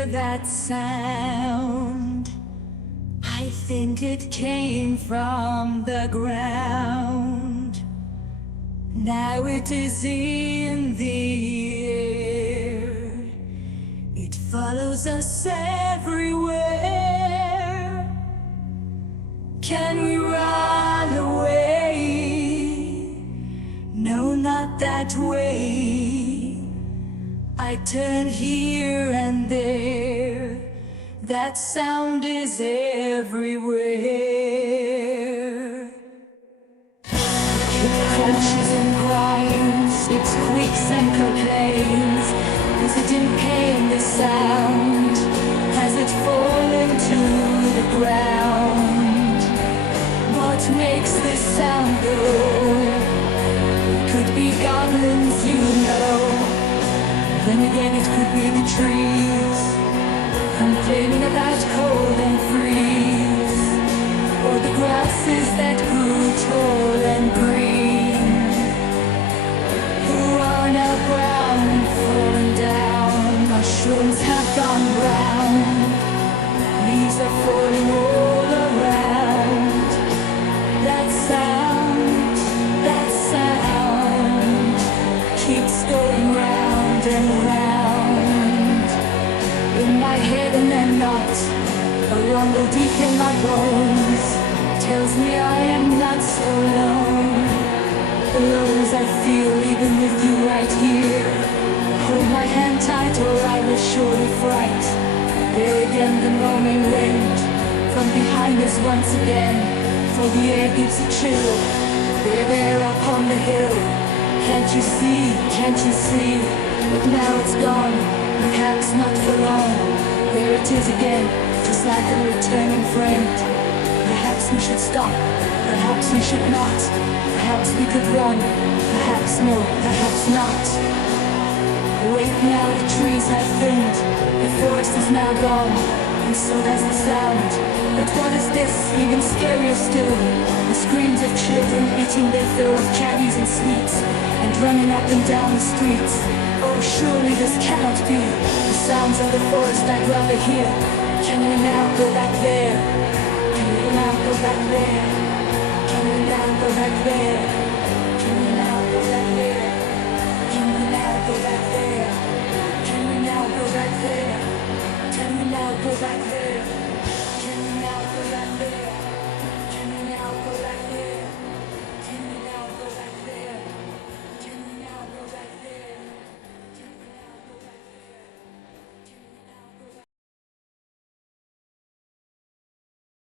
hear that sound, I think it came from the ground. Now it is in the air. It follows us everywhere. Can we run away? No, not that way. I turn here and there. That sound is everywhere. It crunches and grinds, it squeaks and complains. Is it in pain, this sound? Has it fallen to the ground? What makes this sound go? Could be goblins, you know. Then again it could be the trees complaining about cold and freeze, or the grasses that grew tall and green, who are now brown and fallen down. Mushrooms have gone brown, leaves are falling all around. That sound keeps going round and round in my head, and then not a rumble deep in my bones tells me I am not so alone. The lows I feel even with you right here. Hold my hand tight or I will surely fright. There again the moaning wind from behind us once again, for the air gives a chill. There up on the hill. Can't you see, can't you see? But now it's gone, perhaps not for long. There it is again, just like a returning friend. Perhaps we should stop, perhaps we should not. Perhaps we could run, perhaps no, perhaps not. Wait now, the trees have thinned, the forest is now gone, and so does the sound. But what is this, even scarier still? The screams of children eating their fill of candies and sweets, and running up and down the streets. Oh, surely this cannot be the sounds of the forest I'd rather hear. Can we now go back there? Can we now go back there? Can we now go back there?